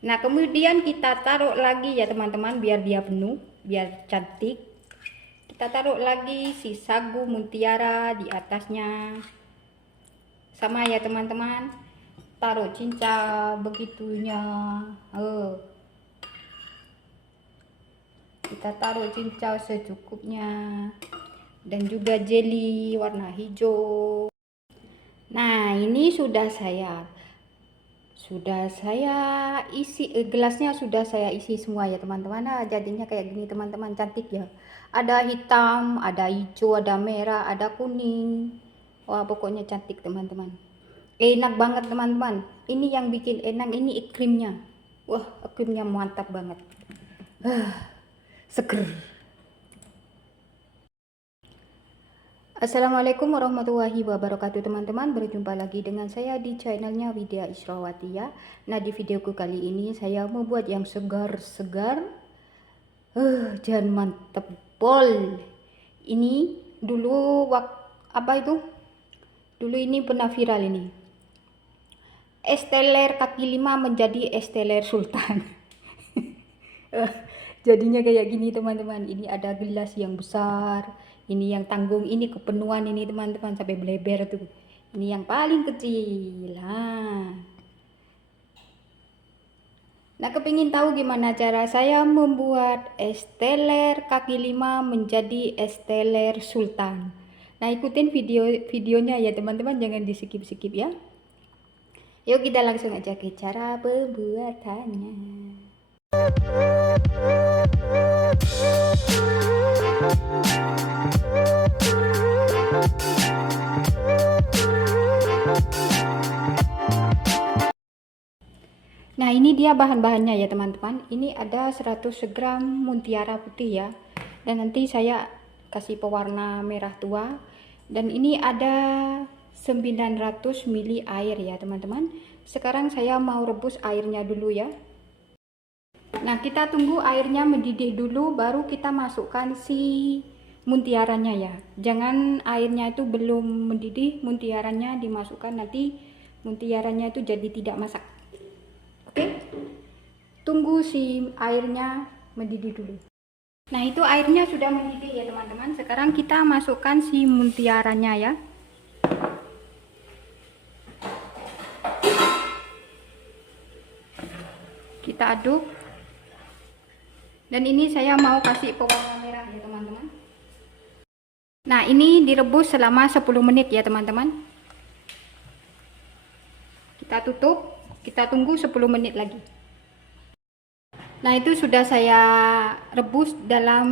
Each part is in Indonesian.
Nah, kemudian kita taruh lagi ya teman-teman, biar dia penuh, biar cantik. Kita taruh lagi si sagu mutiara di atasnya. Sama ya teman-teman. Taruh cincau begitunya. Kita taruh cincau secukupnya. Dan juga jelly warna hijau. Nah, ini sudah saya isi, gelasnya sudah saya isi semua ya teman-teman. Nah, jadinya kayak gini teman-teman, cantik ya. Ada hitam, ada hijau, ada merah, ada kuning. Wah, pokoknya cantik teman-teman. Enak banget teman-teman. Ini yang bikin enak ini iklimnya. Wah, iklimnya mantap banget. Seger. Assalamualaikum warahmatullahi wabarakatuh teman-teman. Berjumpa lagi dengan saya di channelnya Widya Israwati ya. Nah, di videoku kali ini saya membuat yang segar-segar dan mantep pol. Ini dulu dulu ini pernah viral ini. Es teler kaki 5 menjadi es teler sultan. Jadinya kayak gini teman-teman. Ini ada gelas yang besar, ini yang tanggung, ini kepenuhan ini teman-teman, sampai bleber tuh. Ini yang paling kecil. Nah, kepingin tahu gimana cara saya membuat es teler kaki 5 menjadi es teler sultan. Nah, ikutin videonya ya teman-teman, jangan di skip-skip ya. Yuk kita langsung aja ke cara pembuatannya. Nah, ini dia bahan-bahannya ya teman-teman. Ini ada 100 gram mutiara putih ya. Dan nanti saya kasih pewarna merah tua. Dan ini ada 900 ml air ya teman-teman. Sekarang saya mau rebus airnya dulu ya. Nah, kita tunggu airnya mendidih dulu, baru kita masukkan si mutiaranya ya. Jangan airnya itu belum mendidih, mutiaranya dimasukkan, nanti mutiaranya itu jadi tidak masak. Oke, tunggu si airnya mendidih dulu. Nah, itu airnya sudah mendidih ya teman-teman. Sekarang kita masukkan si mutiaranya ya. Kita aduk. Dan ini saya mau kasih pewarna merah ya teman-teman. Nah, ini direbus selama 10 menit ya teman-teman. Kita tutup, kita tunggu 10 menit lagi. Nah, itu sudah saya rebus dalam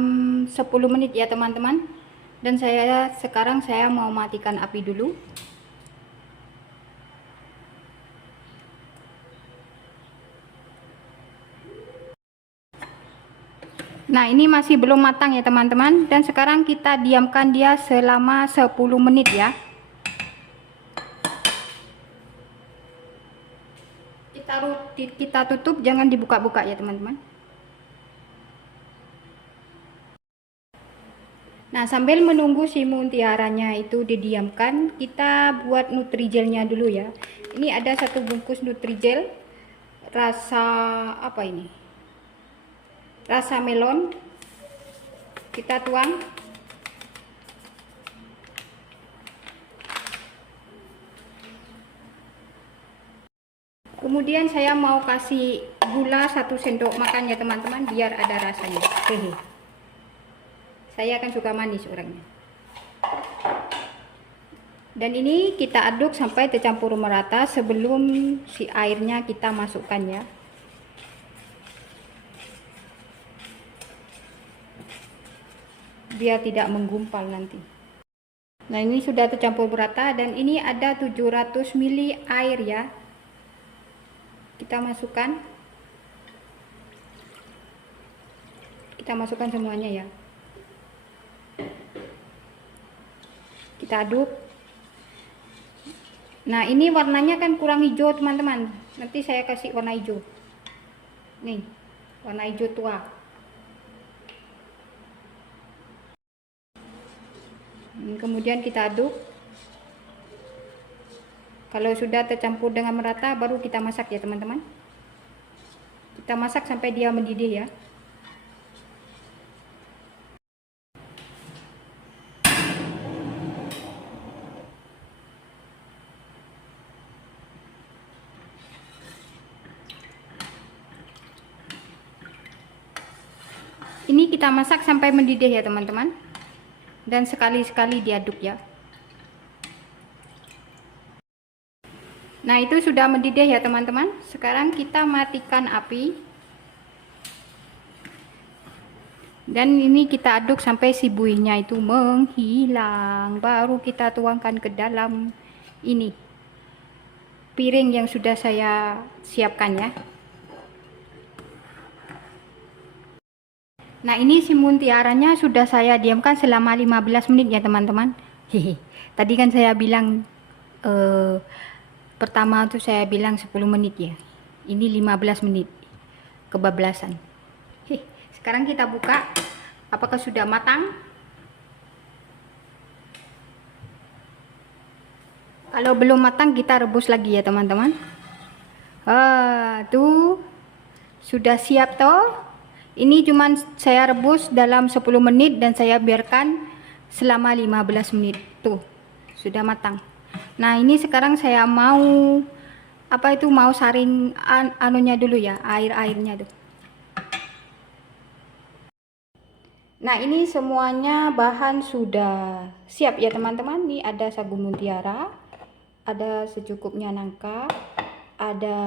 10 menit ya teman-teman. Dan sekarang saya mau matikan api dulu. Nah, ini masih belum matang ya teman-teman. Dan sekarang kita diamkan dia selama 10 menit ya. Kita tutup, jangan dibuka-buka ya teman-teman. Nah, sambil menunggu si mutiaranya itu didiamkan, kita buat Nutrigelnya dulu ya. Ini ada 1 bungkus Nutrigel rasa apa ini? Rasa melon. Kita tuang. Kemudian saya mau kasih gula 1 sendok makan ya teman-teman, biar ada rasanya. Saya kan suka manis orangnya. Dan ini kita aduk sampai tercampur merata sebelum si airnya kita masukkan ya. Biar tidak menggumpal nanti. Nah, ini sudah tercampur merata dan ini ada 700 ml air ya. Kita masukkan. Kita masukkan semuanya ya. Kita aduk. Nah, ini warnanya kan kurang hijau teman-teman. Nanti saya kasih warna hijau. Nih, warna hijau tua. Kemudian kita aduk. Kalau sudah tercampur dengan merata, baru kita masak ya teman-teman. Kita masak sampai dia mendidih ya. Ini kita masak sampai mendidih ya teman-teman. Dan sekali-sekali diaduk ya. Nah, itu sudah mendidih ya teman-teman. Sekarang kita matikan api. Dan ini kita aduk sampai si buihnya itu menghilang. Baru kita tuangkan ke dalam ini piring yang sudah saya siapkan ya. Nah, ini si muntiaranya sudah saya diamkan selama 15 menit ya teman-teman. Tadi kan saya bilang pertama tuh saya bilang 10 menit ya. Ini 15 menit. Kebablasan. Sekarang kita buka. Apakah sudah matang? Kalau belum matang kita rebus lagi ya teman-teman. Tuh sudah siap toh. Ini cuman saya rebus dalam 10 menit dan saya biarkan selama 15 menit. Tuh, sudah matang. Nah, ini sekarang saya mau mau saring anunya dulu ya, air-airnya tuh. Nah, ini semuanya bahan sudah siap ya teman-teman. Ini ada sagu mutiara, ada secukupnya nangka, ada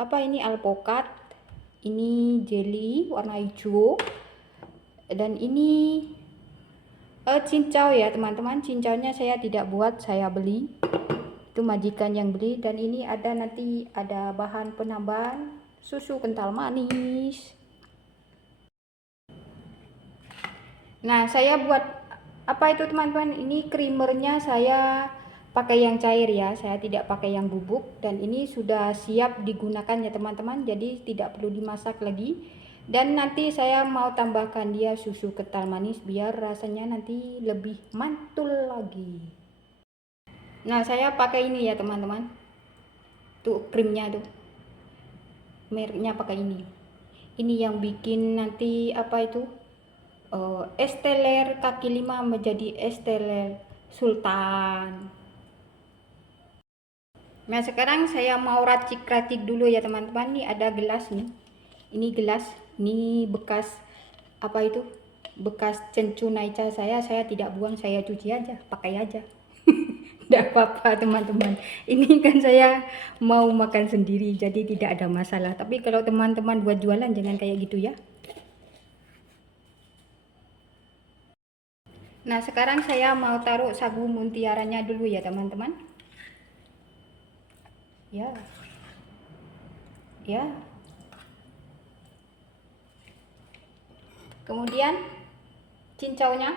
alpukat. Ini jelly warna hijau, dan ini cincau ya teman-teman. Cincaunya saya tidak buat, saya beli, itu majikan yang beli. Dan ini nanti ada bahan penambahan susu kental manis. Nah, saya buat apa itu teman-teman, ini creamernya saya pakai yang cair ya, saya tidak pakai yang bubuk. Dan ini sudah siap digunakan ya teman-teman, jadi tidak perlu dimasak lagi. Dan nanti saya mau tambahkan dia susu kental manis biar rasanya nanti lebih mantul lagi. Nah, saya pakai ini ya teman-teman, tuh krimnya tuh, mereknya pakai ini yang bikin nanti es teler kaki 5 menjadi es teler sultan. Nah, sekarang saya mau racik-racik dulu ya teman-teman. Ini ada gelas nih. Ini gelas, ini bekas bekas cencu naica saya tidak buang, saya cuci aja, pakai aja. Tidak apa-apa teman-teman. Ini kan saya mau makan sendiri, jadi tidak ada masalah. Tapi kalau teman-teman buat jualan jangan kayak gitu ya. Nah, sekarang saya mau taruh sagu muntiaranya dulu ya teman-teman. Ya. Kemudian cincaunya.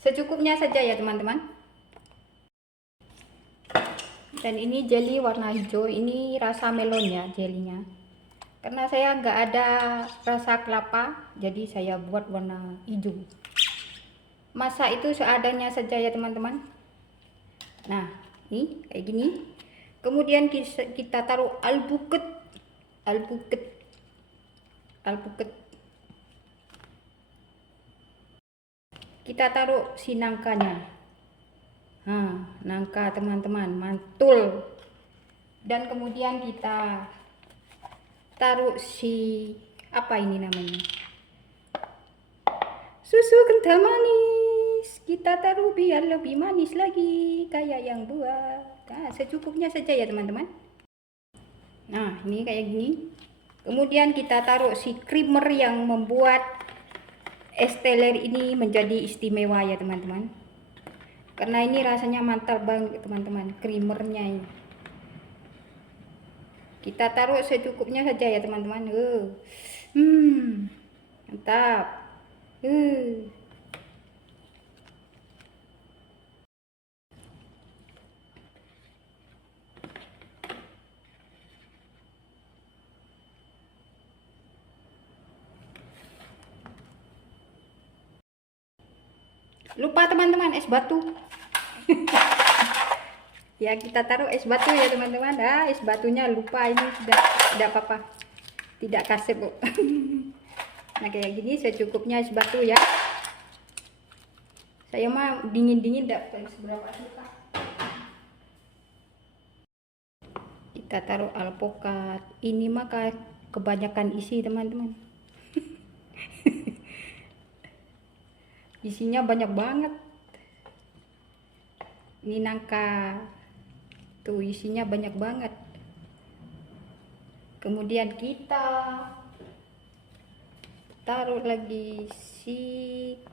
Secukupnya saja ya teman-teman. Dan ini jelly warna hijau, ini rasa melonnya jelinya. Karena saya nggak ada rasa kelapa, jadi saya buat warna hijau. Masak itu seadanya saja ya teman-teman. Nah, ini kayak gini. Kemudian kita taruh alpukat. Kita taruh si nangkanya. Nah, nangka teman-teman, mantul. Dan kemudian kita taruh si susu kental manis. Kita taruh biar lebih manis lagi, kayak yang buat. Nah, secukupnya saja ya teman-teman. Nah, ini kayak gini. Kemudian kita taruh si creamer yang membuat es teler ini menjadi istimewa ya teman-teman. Karena ini rasanya mantap banget teman-teman, creamernya ini. Kita taruh secukupnya saja ya teman-teman. Mantap. Lupa teman-teman, es batu. Ya, kita taruh es batu ya teman-teman. Es batunya lupa, ini sudah tidak apa-apa, tidak kasep kok. Nah kayak gini secukupnya es batu ya. Saya mah dingin-dingin tidak seberapa suka. Kita taruh alpukat. Ini mah kebanyakan isi teman-teman. Isinya banyak banget. Ini nangka. Tuh isinya banyak banget. Kemudian kita taruh lagi si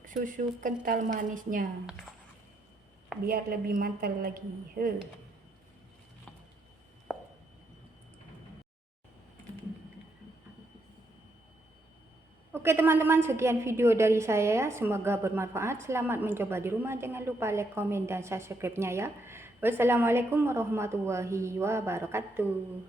susu kental manisnya biar lebih mantul lagi. Oke teman-teman, sekian video dari saya, semoga bermanfaat. Selamat mencoba di rumah, jangan lupa like, komen, dan subscribe-nya ya. Wassalamualaikum warahmatullahi wabarakatuh.